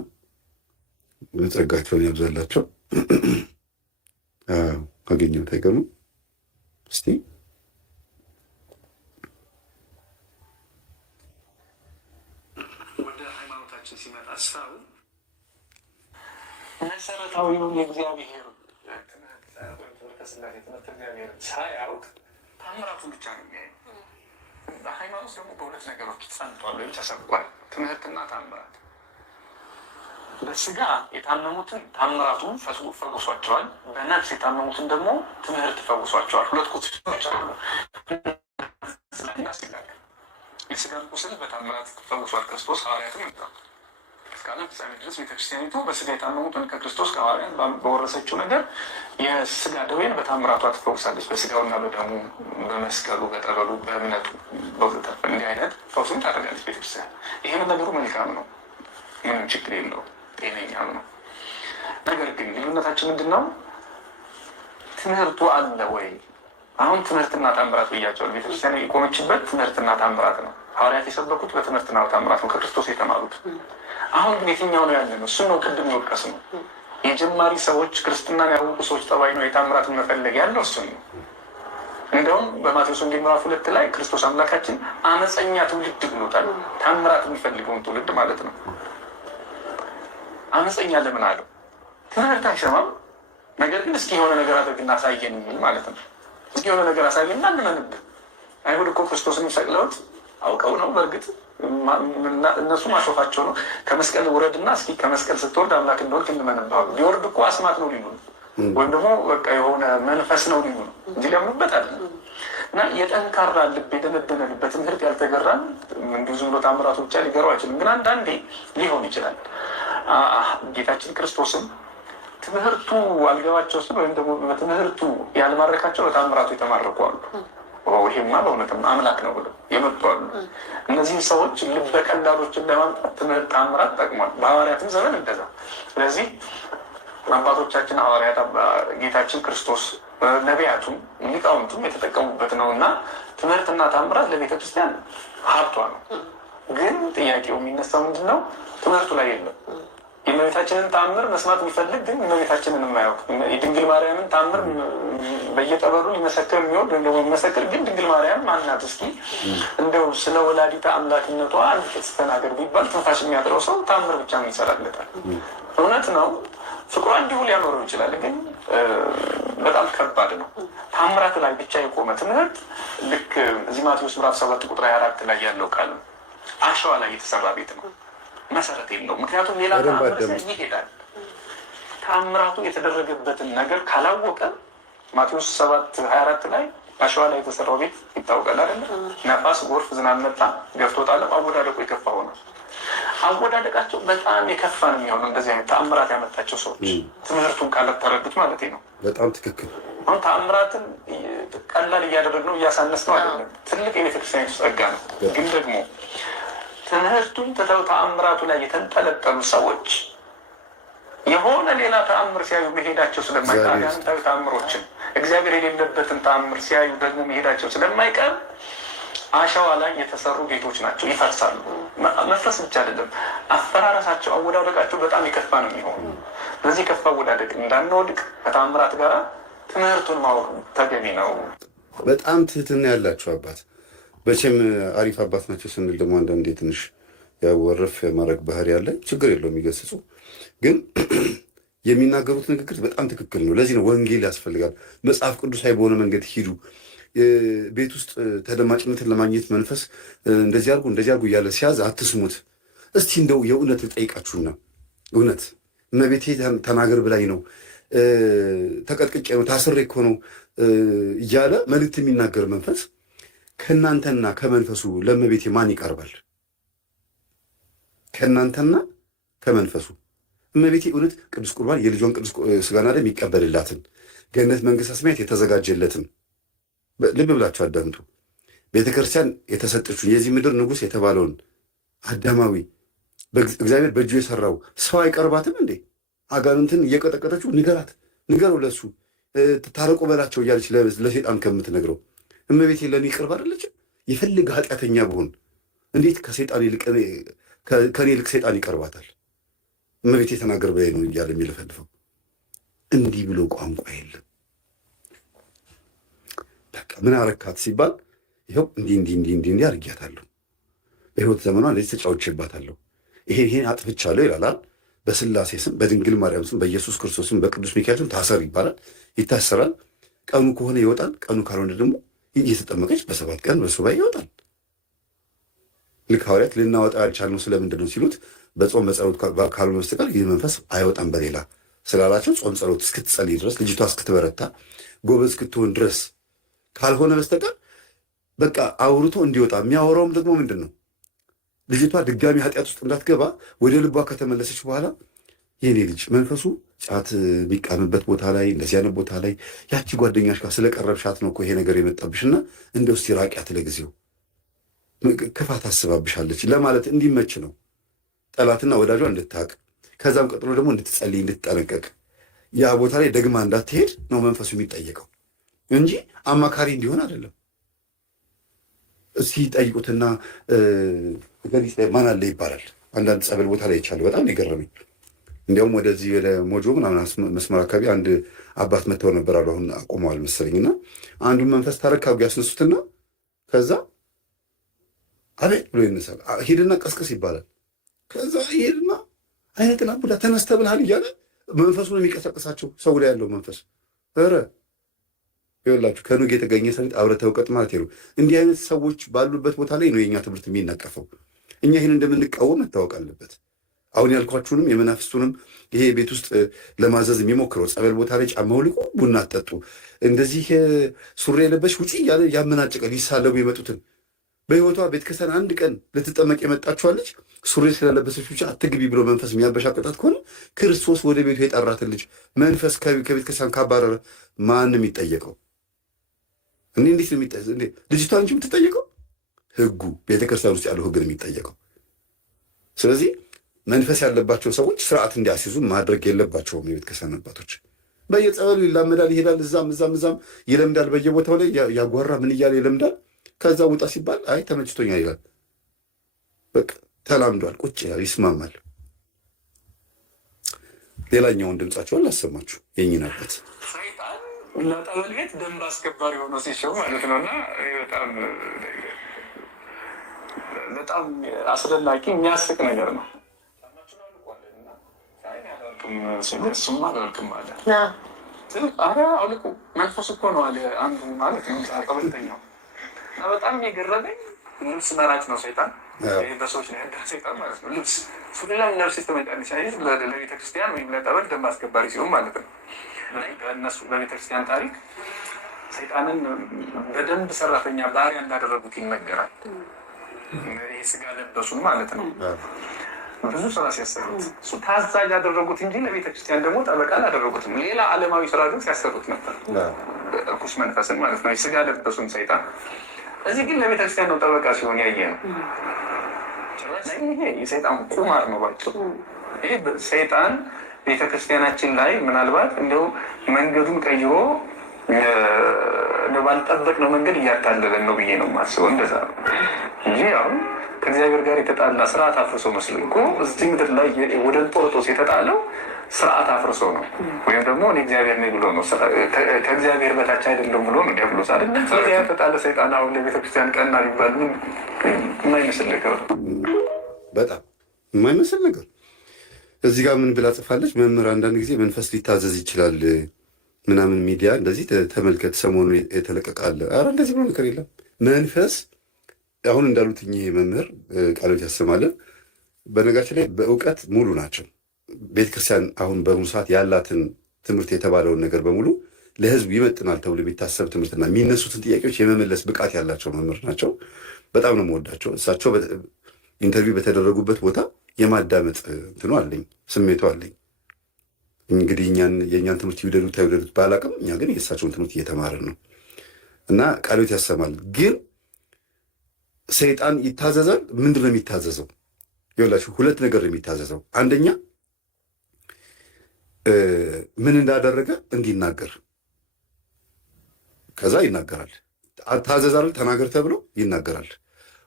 ጸጋቸውን ያብዛላቸው። ካገኘሁት አይቀርም። እስቲ ወደ ሃይማኖታችን ሲመጣ ሰው መሰረታዊውን የእግዚአብሔር ሳያውቅ ታምራቱን ብቻ ነው የሚያየው። በሃይማኖት ደግሞ በሁለት ነገሮች ጸንቷል ወይም ተሰብኳል፣ ትምህርትና ታምራት። በስጋ የታመሙትን ታምራቱን ፈውሷቸዋል፣ በነፍስ የታመሙትን ደግሞ ትምህርት ፈውሷቸዋል። ሁለት ቁስሎች አሉ። የስጋን ቁስል በታምራት ፈውሷል ክርስቶስ። ሐዋርያትም ይመጣል እስከ ዓለም ፍጻሜ ድረስ ቤተክርስቲያኒቱ በስጋ የታመሙትን ከክርስቶስ ከሐዋርያት በወረሰችው ነገር የስጋ ደዌን በታምራቷ ትፈውሳለች። በስጋውና በደሙ በመስቀሉ በጠበሉ በእምነቱ በወዘተርፈ እንዲህ አይነት ፈውስን ታደርጋለች ቤተክርስቲያን። ይህም ነገሩ መልካም ነው፣ ምንም ችግር የለው፣ ጤነኛም ነው። ነገር ግን ልዩነታችን ምንድን ነው? ትምህርቱ አለ ወይ? አሁን ትምህርትና ታምራት ብያቸዋል። ቤተክርስቲያን የቆመችበት ትምህርትና ታምራት ነው። ሐዋርያት የሰበኩት በትምህርትና ታምራት ነው፣ ከክርስቶስ የተማሩት። አሁን ግን የትኛው ነው ያለ ነው? እሱን ነው ቅድም የወቀስ ነው። የጀማሪ ሰዎች ክርስትናን ያወቁ ሰዎች ጠባይ ነው የታምራትን መፈለግ ያለው እሱን ነው። እንደውም በማቴዎስ ወንጌል ምዕራፍ 2 ላይ ክርስቶስ አምላካችን አመፀኛ ትውልድ ብሎታል። ታምራት የሚፈልገውን ትውልድ ማለት ነው። አመፀኛ ለምን አለው? ትምህርት አይሰማም፣ ነገር ግን እስኪ የሆነ ነገር አድርግና አሳየን የሚል ማለት ነው። እስኪ የሆነ ነገር አሳየን እና እንመንብህ። አይሁድ እኮ ክርስቶስን የሚሰቅለውት አውቀው ነው። በእርግጥ እነሱ ማሾፋቸው ነው። ከመስቀል ውረድና እስኪ ከመስቀል ስትወርድ አምላክ እንደሆንክ እንመንባሉ። ሊወርድ እኮ አስማት ነው ሊሉ ነው፣ ወይም ደግሞ በቃ የሆነ መንፈስ ነው ሊሉ ነው እንጂ ሊያምኑበት አይደለም። እና የጠንካራ ልብ የደነደነ ልብ በትምህርት ያልተገራን እንዲሁ ዝም ብሎ ታምራቱ ብቻ ሊገሩ አይችልም። ግን አንዳንዴ ሊሆን ይችላል። ጌታችን ክርስቶስም ትምህርቱ አልገባቸው ስል ወይም ደግሞ በትምህርቱ ያልማረካቸው በታምራቱ የተማረኩ አሉ። ይሄማ በእውነትም አምላክ ነው ብለው የመጡ አሉ። እነዚህም ሰዎች ልበ ቀላሎችን ለማምጣት ትምህርት ታምራት ጠቅሟል። በሐዋርያትም ዘመን እንደዛ። ስለዚህ አባቶቻችን ሐዋርያት፣ ጌታችን ክርስቶስ፣ ነቢያቱም ሊቃውንቱም የተጠቀሙበት ነው እና ትምህርትና ታምራት ለቤተክርስቲያን ሀብቷ ነው። ግን ጥያቄው የሚነሳው ምንድን ነው? ትምህርቱ ላይ የለም። የእመቤታችንን ተአምር መስማት የሚፈልግ ግን እመቤታችንን የማያውቅ የድንግል ማርያምን ተአምር በየጠበሉ ሊመሰክር የሚወድ ወይም ደግሞ የሚመሰክር ግን ድንግል ማርያም ማናት? እስኪ እንደው ስለ ወላዲተ አምላክነቷ አንድ ጥቅስ ተናገር ቢባል ትንፋሽ የሚያጥረው ሰው ተአምር ብቻ ምን ይሰራለታል? እውነት ነው ፍቅሯ እንዲሁ ሊያኖረው ይችላል። ግን በጣም ከባድ ነው። ተአምራት ላይ ብቻ የቆመ ትምህርት ልክ እዚህ ማቴዎስ ምዕራፍ 7 ቁጥር 24 ላይ ያለው ቃል አሸዋ ላይ የተሰራ ቤት ነው፣ መሰረት የለውም። ምክንያቱም ሌላ ተአምር ይሄዳል። ተአምራቱ የተደረገበትን ነገር ካላወቀ ማቴዎስ 7:24 ላይ አሸዋ ላይ የተሰራው ቤት ይታወቃል አይደለ? ነፋስ፣ ጎርፍ፣ ዝናብ መጣ ገፍቶ ጣለም፣ አወዳደቁ የከፋ ሆኗል። አወዳደቃቸው በጣም የከፋ ነው የሚሆነው እንደዚህ አይነት ተአምራት ያመጣቸው ሰዎች ትምህርቱን ቃላት ተረዱት ማለት ነው። በጣም ትክክል። አሁን ተአምራትን ቀላል እያደረግነው እያሳነስነው አይደለም። ትልቅ የቤተክርስቲያን ጸጋ ነው። ግን ደግሞ ትምህርቱን ትተው ተአምራቱ ላይ የተንጠለጠሉ ሰዎች የሆነ ሌላ ተአምር ሲያዩ መሄዳቸው ስለማይቀር አጋንንታዊ ተአምሮችን እግዚአብሔር የሌለበትን ተአምር ሲያዩ ደግሞ መሄዳቸው ስለማይቀር አሸዋ ላይ የተሰሩ ቤቶች ናቸው፣ ይፈርሳሉ። መፍረስ ብቻ አይደለም፣ አፈራረሳቸው፣ አወዳደቃቸው በጣም የከፋ ነው የሚሆኑ። ስለዚህ የከፋ አወዳደቅ እንዳንወድቅ ከተአምራት ጋር ትምህርቱን ማወቅ ተገቢ ነው። በጣም ትህትና ያላቸው አባት መቼም አሪፍ አባት ናቸው ስንል ደግሞ አንዳንዴ ትንሽ ያወረፍ ማድረግ ባህሪ ያለ ችግር የለው የሚገስጹ ግን የሚናገሩት ንግግር በጣም ትክክል ነው። ለዚህ ነው ወንጌል ያስፈልጋል። መጽሐፍ ቅዱሳዊ በሆነ መንገድ ሂዱ። ቤት ውስጥ ተደማጭነትን ለማግኘት መንፈስ እንደዚህ አድርጉ እያለ ሲያዝ አትስሙት። እስቲ እንደው የእውነት ጠይቃችሁና እውነት እመቤቴ ተናገር ብላኝ ነው ተቀጥቅጬ ነው ታስሬ እኮ ነው እያለ መልእክት የሚናገር መንፈስ ከእናንተና ከመንፈሱ ለእመቤቴ ማን ይቀርባል? ከእናንተና ከመንፈሱ እመቤቴ እውነት ቅዱስ ቁርባን የልጇን ቅዱስ ስጋና ደም የሚቀበልላትን ገነት መንግሥተ ሰማያት የተዘጋጀለትን ልብ ብላችሁ አዳምጡ። ቤተ ክርስቲያን የተሰጠችውን የዚህ ምድር ንጉሥ የተባለውን አዳማዊ እግዚአብሔር በእጁ የሰራው ሰው አይቀርባትም እንዴ? አጋንንትን እየቀጠቀጠችው ንገረው ለሱ ታረቁ በላቸው እያለች ለሴጣን ከምትነግረው እመቤቴ ለእኔ ቅርብ አይደለችም? የፈልግ ኃጢአተኛ ብሆን እንዴት ከእኔ ይልቅ ሴጣን ይቀርባታል? እመቤቴ ተናገር በላይ ነው እያለ የሚለፈልፈው እንዲህ ብሎ ቋንቋ የለም። በቃ ምን አረካት ሲባል ይኸው እንዲህ አድርጊያታለሁ፣ በሕይወት ዘመኗ እንደዚህ ተጫውቼባታለሁ፣ ይሄን አጥፍቻለሁ ይላል። በስላሴ ስም፣ በድንግል ማርያም ስም፣ በኢየሱስ ክርስቶስ ስም፣ በቅዱስ ሚካኤል ስም ታሰር ይባላል። ይታሰራል። ቀኑ ከሆነ ይወጣል። ቀኑ ካልሆነ ደግሞ እየተጠመቀች በ7 ቀን በሱባኤ ይወጣል። ልክ ሐዋርያት ልናወጣ ያልቻልነው ስለምንድን ነው ሲሉት በጾም በጸሎት ካልሆነ በስተቀር ይህ መንፈስ አይወጣም በሌላ ስላላቸው ጾም ጸሎት እስክትጸልይ ድረስ ልጅቷ እስክትበረታ ጎበዝ እስክትሆን ድረስ ካልሆነ በስተቀር በቃ አውርቶ እንዲወጣ የሚያወራውም ደግሞ ምንድን ነው ልጅቷ ድጋሚ ኃጢአት ውስጥ እንዳትገባ ወደ ልቧ ከተመለሰች በኋላ የኔ ልጅ መንፈሱ ጫት የሚቃምበት ቦታ ላይ እንደዚህ አይነት ቦታ ላይ ያቺ ጓደኛሽ ጋር ስለቀረብሻት ነው እኮ ይሄ ነገር የመጣብሽና እንደው እስቲ ራቂያት ለጊዜው ክፋት አስባብሻለች ለማለት እንዲመች ነው። ጠላትና ወዳጇ እንድታቅ ከዛም ቀጥሎ ደግሞ እንድትጸልይ እንድትጠነቀቅ ያ ቦታ ላይ ደግማ እንዳትሄድ ነው መንፈሱ የሚጠየቀው እንጂ አማካሪ እንዲሆን አይደለም። እስቲ ጠይቁትና ገሊጽ ላይ ማን አለ ይባላል። አንዳንድ ጸበል ቦታ ላይ ይቻሉ በጣም የገረመኝ እንዲያውም ወደዚህ ወደ ሞጆ ምናምን መስመር አካባቢ አንድ አባት መጥተው ነበር አሉ። አሁን አቆመዋል መሰለኝና አንዱን መንፈስ ታረካጉ ያስነሱትና ከዛ አቤት ብሎ ይነሳል። ሄድና ቀስቀስ ይባላል። ከዛ ሄድና አይነ ጥላ ቡዳ ተነስተ ብልሃል እያለ መንፈሱን የሚቀሰቅሳቸው ሰው ላይ ያለው መንፈስ ኧረ ይኸውላችሁ ከኑግ የተገኘ ሰሊጥ አብረህ ተውቀጥ ማለት ነው። እንዲህ አይነት ሰዎች ባሉበት ቦታ ላይ ነው የኛ ትምህርት የሚነቀፈው። እኛ ይህን እንደምንቃወም መታወቅ አለበት። አሁን ያልኳችሁንም የመናፍስቱንም ይሄ ቤት ውስጥ ለማዘዝ የሚሞክረው ጸበል ቦታ ላይ ጫማ አውልቁ፣ ቡና አትጠጡ፣ እንደዚህ ሱሪ የለበሽ ውጪ እያለ ያመናጭቃል። ሊሳለቡ የመጡትን በህይወቷ ቤተክርስቲያን አንድ ቀን ልትጠመቅ የመጣችኋለች ሱሪ ስለለበሰች ብቻ አትግቢ ብሎ መንፈስ የሚያበሻቅጣት ከሆነ ክርስቶስ ወደ ቤቱ የጠራትን ልጅ መንፈስ ከቤተክርስቲያን ካባረረ ማንም የሚጠየቀው? እንዴት ነው የሚጠየቀው? ልጅቷ እንጂ የምትጠየቀው ህጉ፣ ቤተክርስቲያን ውስጥ ያለው ህግ ነው የሚጠየቀው። ስለዚህ መንፈስ ያለባቸው ሰዎች ስርዓት እንዲያስይዙ ማድረግ የለባቸውም። የቤተክርስቲያን አባቶች በየጸበሉ ይላመዳል፣ ይሄዳል፣ እዛም ይለምዳል፣ በየቦታው ላይ ያጓራ ምን እያለ ይለምዳል። ከዛ ውጣ ሲባል አይ ተመችቶኛል ይላል። በቃ ተላምዷል፣ ቁጭ ይላል፣ ይስማማል። ሌላኛውን ድምጻቸውን ላሰማችሁ። የእኝን አባት ሰይጣን ለጠበል ቤት ደንብ አስከባሪ ሆኖ ሲሸው ማለት ነው። እና በጣም አስደናቂ የሚያስቅ ነገር ነው። እሱማ አላልክም አለ። ኧረ አውልቁ መንፈስ እኮ ነው አለ አንዱ ማለት ነው ጠበልተኛው። በጣም የገረመኝ ልብስ መራጭ ነው ሰይጣን። በሰዎች ላይ ያደረ ሰይጣን ማለት ነው። ልብስ ሱሪላ ለብስ ተመጣለች ለቤተክርስቲያን ወይም ለጠበል ደንብ አስከባሪ ሲሆን ማለት ነው። በእነሱ በቤተክርስቲያን ታሪክ ሰይጣንን በደንብ ሰራተኛ ባህሪያ እንዳደረጉት ይነገራል። ይህ ስጋ ለበሱን ማለት ነው። ብዙ ስራ ሲያሰሩት እሱ ታዛዥ ያደረጉት እንጂ ለቤተክርስቲያን ደግሞ ጠበቃ አላደረጉትም። ሌላ ዓለማዊ ስራ ግን ሲያሰሩት ነበር፣ እርኩስ መንፈስን ማለት ነው። ስጋ ለበሱን ሰይጣን እዚህ ግን ለቤተክርስቲያን ነው ጠበቃ ሲሆን ያየ ነው። ይሄ የሰይጣን ቁማር ነው ባጭሩ። ይሄ ሰይጣን ቤተክርስቲያናችን ላይ ምናልባት እንደው መንገዱን ቀይሮ ባልጠበቅነው መንገድ እያታለለን ነው ብዬ ነው የማስበው። እንደዛ ነው እንጂ አሁን ከእግዚአብሔር ጋር የተጣላ ስርዓት አፍርሶ መስሎ እኮ እዚህ ምድር ላይ ወደ እንጦሮጦስ የተጣለው ስርዓት አፍርሶ ነው። ወይም ደግሞ እኔ እግዚአብሔር ነኝ ብሎ ነው፣ ከእግዚአብሔር በታች አይደለም ብሎ ነው ዲያብሎስ አይደል? ስለዚህ የተጣለ ሰይጣን አሁን ለቤተክርስቲያን ቀና ሊባል የማይመስል ነገር ነው። በጣም የማይመስል ነገር። እዚህ ጋር ምን ብላ ጽፋለች? መምህር አንዳንድ ጊዜ መንፈስ ሊታዘዝ ይችላል ምናምን ሚዲያ እንደዚህ ተመልከት፣ ሰሞኑ የተለቀቃለ። ኧረ እንደዚህ ብሎ ነገር የለም። መንፈስ አሁን እንዳሉት እኚህ መምህር ቃሎት ያሰማለን። በነገራችን ላይ በእውቀት ሙሉ ናቸው። ቤተክርስቲያን አሁን በሙሉ ሰዓት ያላትን ትምህርት የተባለውን ነገር በሙሉ ለህዝቡ ይመጥናል ተብሎ የሚታሰብ ትምህርትና የሚነሱትን ጥያቄዎች የመመለስ ብቃት ያላቸው መምህር ናቸው። በጣም ነው የምወዳቸው። እሳቸው ኢንተርቪው በተደረጉበት ቦታ የማዳመጥ እንትኑ አለኝ፣ ስሜቱ አለኝ። እንግዲህ የእኛን ትምህርት ይውደዱት አይውደዱት ባላቅም፣ እኛ ግን የእሳቸውን ትምህርት እየተማርን ነው እና ቃሎት ያሰማል። ግን ሰይጣን ይታዘዛል። ምንድን ነው የሚታዘዘው? ይኸውላችሁ ሁለት ነገር ነው የሚታዘዘው። አንደኛ ምን እንዳደረገ እንዲናገር፣ ከዛ ይናገራል። ታዘዛል ተናገር ተብሎ ይናገራል።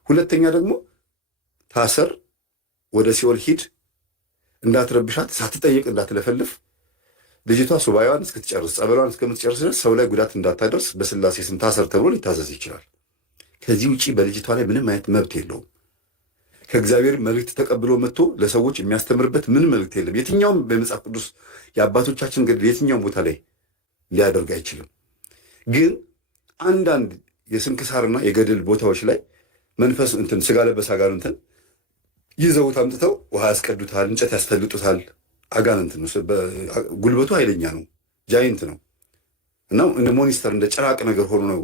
ሁለተኛ ደግሞ ታሰር፣ ወደ ሲኦል ሂድ፣ እንዳትረብሻት፣ ሳትጠይቅ እንዳትለፈልፍ፣ ልጅቷ ሱባኤዋን እስክትጨርስ ጸበሏን እስከምትጨርስ ድረስ ሰው ላይ ጉዳት እንዳታደርስ በስላሴ ስም ታሰር ተብሎ ሊታዘዝ ይችላል። ከዚህ ውጭ በልጅቷ ላይ ምንም አይነት መብት የለውም። ከእግዚአብሔር መልእክት ተቀብሎ መጥቶ ለሰዎች የሚያስተምርበት ምንም መልእክት የለም። የትኛውም በመጽሐፍ ቅዱስ የአባቶቻችን ገድል የትኛውም ቦታ ላይ ሊያደርግ አይችልም። ግን አንዳንድ የስንክሳርና የገድል ቦታዎች ላይ መንፈስ እንትን ስጋ ለበስ አጋንንትን ይዘውት አምጥተው ውሃ ያስቀዱታል፣ እንጨት ያስፈልጡታል። አጋንንት ነው፣ ጉልበቱ ኃይለኛ ነው፣ ጃይንት ነው እና እንደ ሞኒስተር እንደ ጭራቅ ነገር ሆኖ ነው።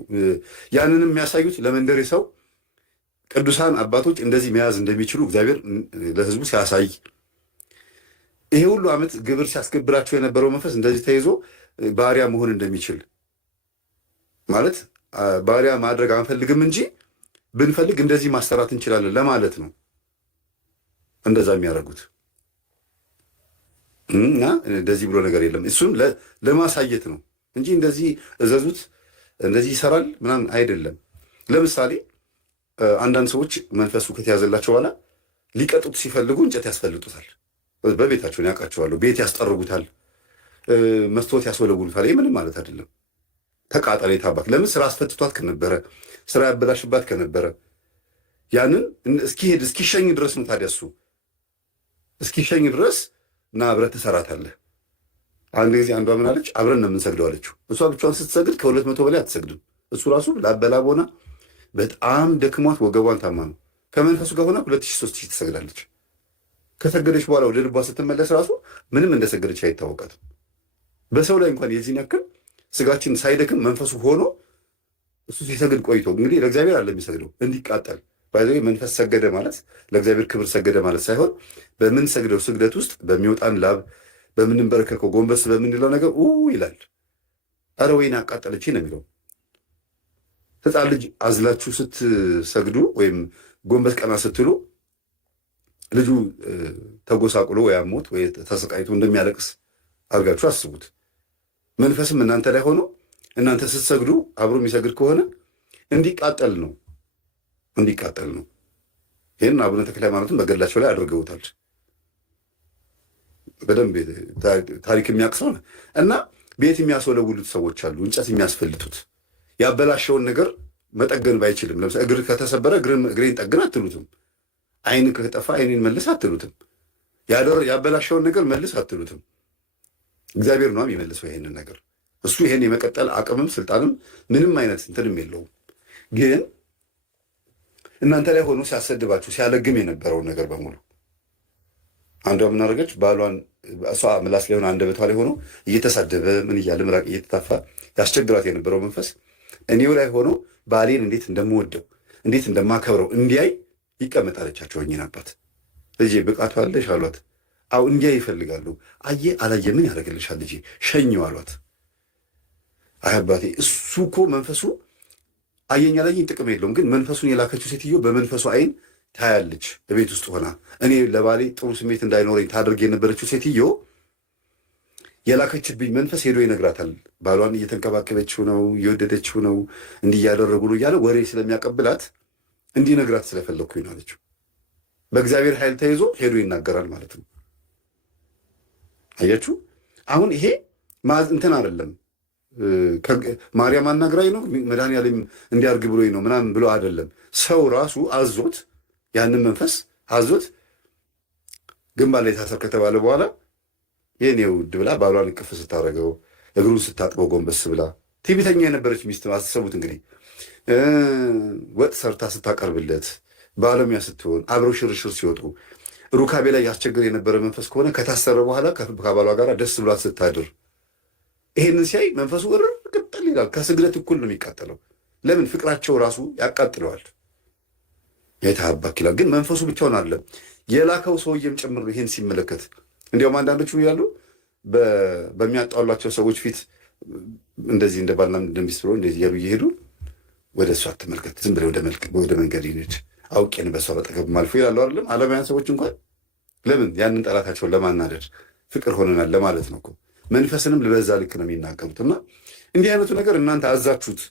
ያንንም የሚያሳዩት ለመንደሬ ሰው ቅዱሳን አባቶች እንደዚህ መያዝ እንደሚችሉ እግዚአብሔር ለሕዝቡ ሲያሳይ፣ ይሄ ሁሉ ዓመት ግብር ሲያስገብራቸው የነበረው መንፈስ እንደዚህ ተይዞ ባሪያ መሆን እንደሚችል ማለት ባሪያ ማድረግ አንፈልግም እንጂ ብንፈልግ እንደዚህ ማሰራት እንችላለን ለማለት ነው እንደዛ የሚያደርጉት እና እንደዚህ ብሎ ነገር የለም። እሱም ለማሳየት ነው እንጂ እንደዚህ እዘዙት እንደዚህ ይሰራል ምናምን አይደለም። ለምሳሌ አንዳንድ ሰዎች መንፈሱ ከተያዘላቸው በኋላ ሊቀጡት ሲፈልጉ እንጨት ያስፈልጡታል። በቤታቸውን ያውቃቸዋለሁ። ቤት ያስጠርጉታል፣ መስታወት ያስወለውሉታል። ይህ ምንም ማለት አይደለም። ተቃጠለ የታባክ ለምን ስራ አስፈትቷት ከነበረ ስራ ያበላሽባት ከነበረ ያንን እስኪሄድ እስኪሸኝ ድረስ ነው። ታዲያ እሱ እስኪሸኝ ድረስ እና አብረህ ትሰራታለህ። አንድ ጊዜ አንዷ ምን አለች? አብረን ነው የምንሰግደው አለችው። እሷ ብቻዋን ስትሰግድ ከ200 በላይ አትሰግድም። እሱ ራሱ ላበላቦና በጣም ደክሟት ወገቧን ታማ ነው ከመንፈሱ ጋር ሆና 2000-3000 ትሰግዳለች። ከሰገደች በኋላ ወደ ልቧ ስትመለስ ራሱ ምንም እንደሰገደች አይታወቃትም። በሰው ላይ እንኳን የዚህን ያክል ስጋችን ሳይደክም መንፈሱ ሆኖ እሱ ሲሰግድ ቆይቶ እንግዲህ ለእግዚአብሔር አለ የሚሰግደው እንዲቃጠል ባይዘ መንፈስ ሰገደ ማለት ለእግዚአብሔር ክብር ሰገደ ማለት ሳይሆን በምንሰግደው ስግደት ውስጥ በሚወጣን ላብ በምንበረከከው ጎንበስ በምንለው ነገር ይላል። አረ ወይኔ አቃጠለች ነው የሚለው። ሕፃን ልጅ አዝላችሁ ስትሰግዱ ወይም ጎንበስ ቀና ስትሉ ልጁ ተጎሳቁሎ ወይ አሞት ወይ ተሰቃይቶ እንደሚያለቅስ አድርጋችሁ አስቡት። መንፈስም እናንተ ላይ ሆኖ እናንተ ስትሰግዱ አብሮ የሚሰግድ ከሆነ እንዲቃጠል ነው። ይህን አቡነ ተክለ ሃይማኖትን በገድላቸው ላይ አድርገውታል። በደንብ ታሪክ የሚያቅሰው እና ቤት የሚያስወለውሉት ሰዎች አሉ። እንጨት የሚያስፈልጡት ያበላሸውን ነገር መጠገን ባይችልም፣ ለምሳሌ እግር ከተሰበረ እግሬን ጠግን አትሉትም። ዓይን ከጠፋ ዓይኔን መልስ አትሉትም። ያበላሸውን ነገር መልስ አትሉትም። እግዚአብሔር ነው የሚመልሰው ይሄንን ነገር። እሱ ይሄን የመቀጠል አቅምም ስልጣንም ምንም አይነት እንትንም የለውም። ግን እናንተ ላይ ሆኖ ሲያሰድባችሁ ሲያለግም የነበረውን ነገር በሙሉ አንዷ ምን አደረገች? ባሏን እሷ ምላስ ላይ ሆነ አንደበቷ ላይ ሆኖ እየተሳደበ ምን እያለ ምራቅ እየተታፋ ያስቸግራት የነበረው መንፈስ እኔው ላይ ሆኖ ባሌን እንዴት እንደምወደው እንዴት እንደማከብረው እንዲያይ ይቀመጣለቻቸው። እኚህን አባት ልጄ ብቃቱ አለሽ አሏት። አው እንዲያይ ይፈልጋሉ። አየ አላየ ምን ያደርግልሻል ልጄ ሸኘው አሏት። አይ አባቴ እሱ እኮ መንፈሱ አየኝ አላየኝ ጥቅም የለውም። ግን መንፈሱን የላከችው ሴትዮ በመንፈሱ ዓይን ታያለች። በቤት ውስጥ ሆና እኔ ለባሌ ጥሩ ስሜት እንዳይኖረኝ ታደርግ የነበረችው ሴትዮ የላከችብኝ መንፈስ ሄዶ ይነግራታል። ባሏን እየተንከባከበችው ነው፣ እየወደደችው ነው፣ እንዲህ እያደረጉ ነው እያለ ወሬ ስለሚያቀብላት እንዲነግራት ስለፈለግኩኝ ነው አለችው። በእግዚአብሔር ኃይል ተይዞ ሄዶ ይናገራል ማለት ነው። አያችሁ፣ አሁን ይሄ እንትን አይደለም። ማርያም አናግራኝ ነው መድኃኒዓለም እንዲያርግ ብሎኝ ነው ምናምን ብሎ አይደለም። ሰው ራሱ አዞት ያንን መንፈስ አዞት ግንባር ላይ ታሰር ከተባለ በኋላ የኔ ውድ ብላ ባሏን እቅፍ ስታደርገው እግሩን ስታጥበው ጎንበስ ብላ ትዕቢተኛ የነበረች ሚስት አስቡት እንግዲህ ወጥ ሰርታ ስታቀርብለት ባለሙያ ስትሆን አብረው ሽርሽር ሲወጡ ሩካቤ ላይ ያስቸግር የነበረ መንፈስ ከሆነ ከታሰረ በኋላ ከባሏ ጋር ደስ ብሏት ስታድር ይሄንን ሲያይ መንፈሱ እርር ቅጠል ይላል። ከስግደት እኩል ነው የሚቃጠለው። ለምን? ፍቅራቸው ራሱ ያቃጥለዋል። የተሀባክ ይላል። ግን መንፈሱ ብቻውን አለ የላከው ሰውዬም ጭምር ይሄን ሲመለከት እንዲያውም አንዳንዶቹ ያሉ በሚያጣሏቸው ሰዎች ፊት እንደዚህ እንደ ባልና እንደሚስት ብሎ እንደዚህ ያሉ እየሄዱ ወደ እሷ አትመልከት፣ ዝም ብለህ ወደ መንገድ ይሄድ አውቄን በእሷ በጠገብ ማልፎ ይላሉ አይደለም። ዓለማውያን ሰዎች እንኳን ለምን ያንን ጠላታቸውን ለማናደድ ፍቅር ሆነናል ለማለት ነው እኮ። መንፈስንም በዛ ልክ ነው የሚናገሩት። እና እንዲህ አይነቱ ነገር እናንተ አዛችሁት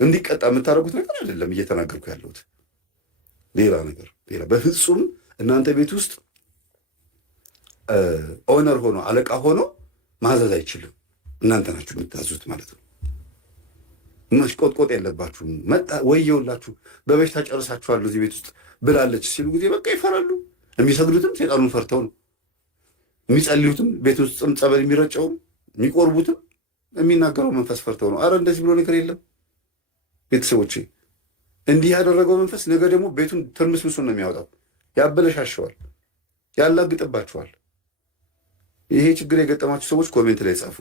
እንዲቀጣ የምታደርጉት ነገር አይደለም እየተናገርኩ ያለሁት ሌላ ነገር ሌላ። በፍጹም እናንተ ቤት ውስጥ ኦነር ሆኖ አለቃ ሆኖ ማዘዝ አይችልም። እናንተ ናችሁ የምታዙት ማለት ነው። መሽቆጥቆጥ የለባችሁም። ወየውላችሁ በበሽታ ጨርሳችኋል እዚህ ቤት ውስጥ ብላለች ሲሉ ጊዜ በቃ ይፈራሉ። የሚሰግዱትም ሴጣኑን ፈርተው ነው። የሚጸልዩትም ቤት ውስጥም ጸበል የሚረጨውም የሚቆርቡትም የሚናገረው መንፈስ ፈርተው ነው። አረ እንደዚህ ብሎ ነገር የለም ቤተሰቦቼ። እንዲህ ያደረገው መንፈስ ነገ ደግሞ ቤቱን ትርምስምሱን ነው የሚያወጣው። ያበለሻሸዋል፣ ያላግጥባችኋል። ይሄ ችግር የገጠማችሁ ሰዎች ኮሜንት ላይ ጻፉ።